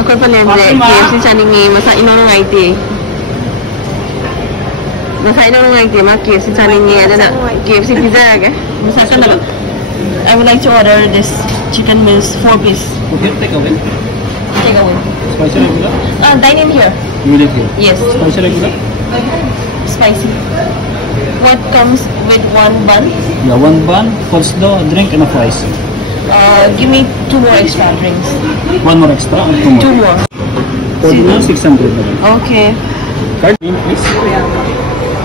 Aku palemde KFC chaningi masa inono ngaiti. Masa inono ngaiti ma KFC chaningi adana KFC pizza aga. Masa kana I would like to order this chicken meals 4 piece. Okay, take away. Take away. Spicy regular? Dine in here. You live here? Yes. Spicy regular? Spicy. What comes with 1 bun? Yeah, 1 bun, coleslaw, a drink, and a fries. Give me 2 more extra drinks. 1 more extra, and 2 more. 2 more. Total 600. Okay. Card name, please.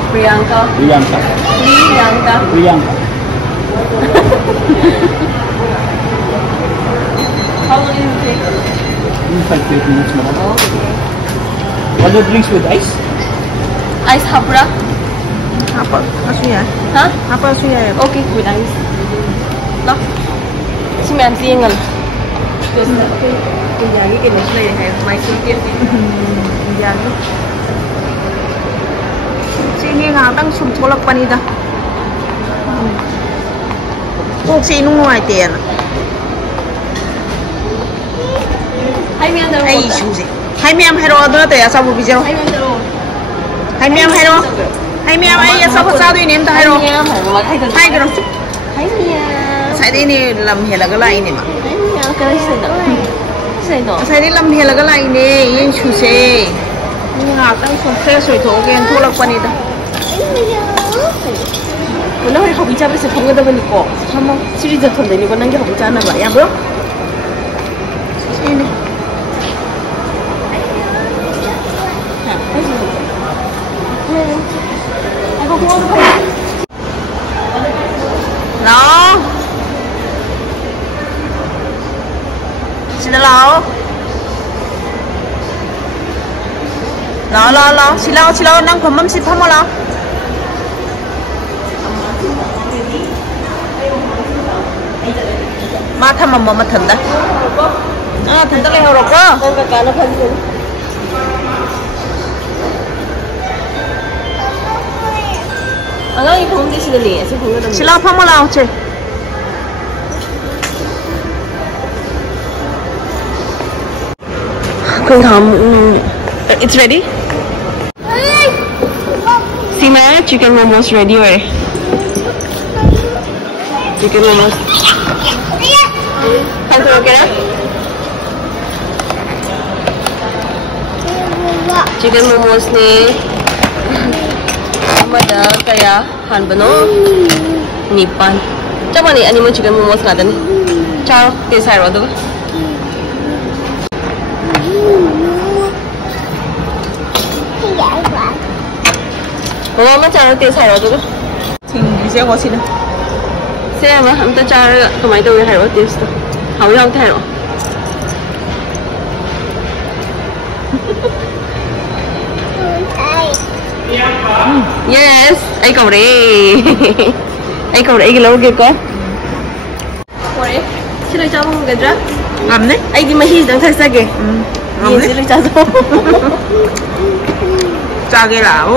Priyanka. Priyanka. Priyanka. Priyanka. How long does it take? 5 to 8 minutes, madam. Okay. What are drinks with ice? Ice hapra? Apa? Asuya? Huh? Apa asuya? Okay, with ice. No? Si mẹ ăn riêng à? Cái nhà cái này này mai xưa kia nhà cái chị nghe ngào đang sum thô lộc pani da 꼭 chị nó ngoài tiền Hai mẹ ăn đâu? ai chú gì hai mẹ em hero đó tới sao bây giờ Hai mẹ ăn đâu? hai mẹ em hero hai mẹ em ai sao có sao đi ném ta hero Hai mẹ ăn hai cái hai cái đó Hai mẹ sai đi nè làm hết là cái lại nè mà Hai mẹ ăn cái gì đó? Gì đó? sai đi làm hết là cái lại nè yên chú gì ngào đang sum fresh rồi thôi cái thô lộc pani da Wala ko habi chabe se phonga da bani ko. Hamo series da thonde ni banang ge habi chana ba ya bro. ini Ako ko ano pa. nó xin lỗi lo năng phẩm mắm xịt không lo mà thầm mà thần đấy thần tất lên rồi cơ Con ka na phan ko. Ang ang phone di sila ni, sa phone da. xin lỗi không lo chứ Kung it's ready? Sima, chicken momos ready rồi. Chicken momos. Ăn thử okay na? Chicken momos ni Amada kaya hanbano nipan. Chama ni ani mo chicken momos nga dan. Ciao, taste hai ro do. Mama chả tiêu xài rồi tôi thì sẽ có xin đâu xe mà không ta cha tụi mày tôi hay rồi tiêu hậu lâu thế rồi yes ai cầu đi ai cầu đi cái lâu kia có Ủa xin lỗi cháu không cái đó ngầm đấy ai đi mà hi đang khai sao kìa ngầm đấy xin lỗi cháu thôi cha cái là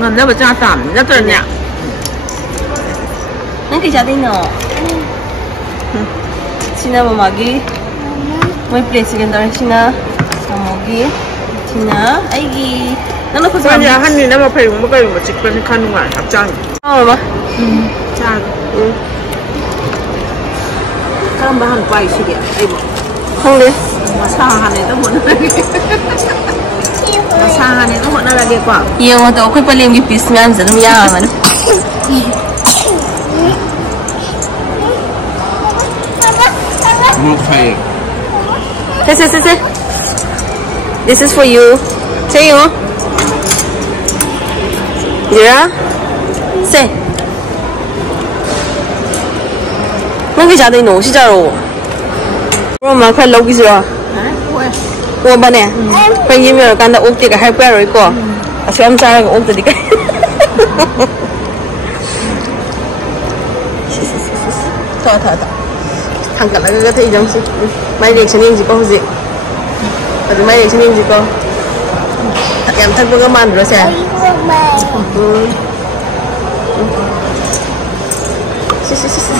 ngầm đấy mà cha tẩm rất là nhẹ Nang kaya din no. Sina mamagi. May place again daw sina mamagi. Sina aigi. Nano ko sa 그냥 한 입에 뭐 배운 거 배운 거 직변이 가는 거야 답장 mama. 자 사람 한 과이 시기야 이거 Không đi. mà sao hàng này nó muốn mà sao hàng này nó muốn là đi quả Iyo mo to ko pa lim gi piece ngan sa dum yaman. Okay. Say. This is for you. Say you. Yeah. Say. Nang kaya din no, si Jaro. Bro, mà phải lâu cái gì à? Ủa bà nè, phải nhìn vào cái ốp thì cái hai bé rồi cô. À, cho em trai cái ốp thì cái. Thôi. Thằng cả cái thấy giống gì? Mai để cho nên gì có gì? Rồi mai để cho nên gì có? Em thân có cái màn rồi sao?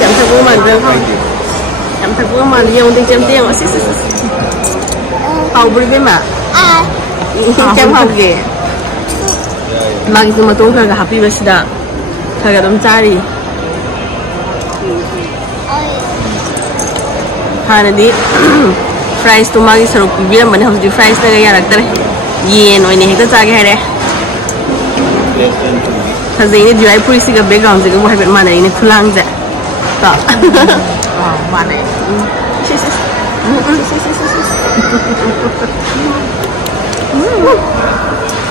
Em thân có cái màn rồi không? Em phải bữa mà đi ông chém tiếng xí xí xí. Hầu bự cái mà. Chém hầu kì. Mà cái mà tôi phải happy birthday. Phải cái đống trái đi. Hanadi fries to magi saruk biram bane hauji fries na ya rakta re ye no ne hekta chage hai re thazai ne dry puri siga background siga bo habet mana ne thulang ja ta mana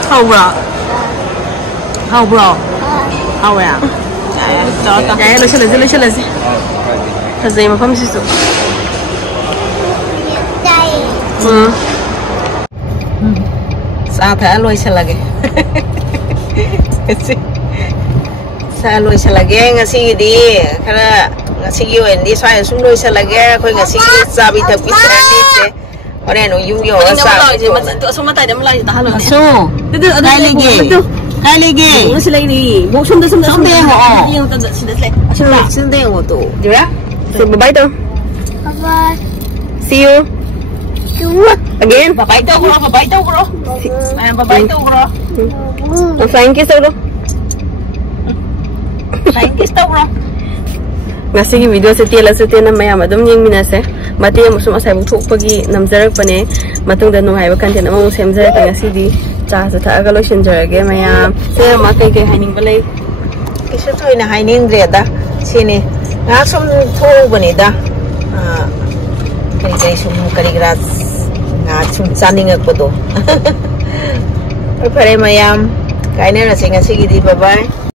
how bro how ya ya lo chala thazai ma pham si su sa tha loi chalage sa loi chalage ngasi di khara ngasi gi wen di swai su loi chalage khoi ngasi sa bi thak pisrani se ore no yum yo sa to so mata dam lai ta halo so hai lege mo silai ni mo sum de ho yang ta sin de sin de ho to dira so bye bye to bye see you again. Bye bye bro. Bye bye bro. Flying kiss bro. Flying kiss bro. Ngasi ki video se tela se tena maya madam yeng mina se mati musum asai bu thok pagi namjarak pane matung da no haiba content among semjara ta ngasi di cha sa tha ga lotion jarage maya se ma kai kai haining balai kisu thoina haining dre da sini nga sum tho bani da kari sum kari gras nga sum chaning akpodo pare mayam kaina ra singa sigi di bye bye.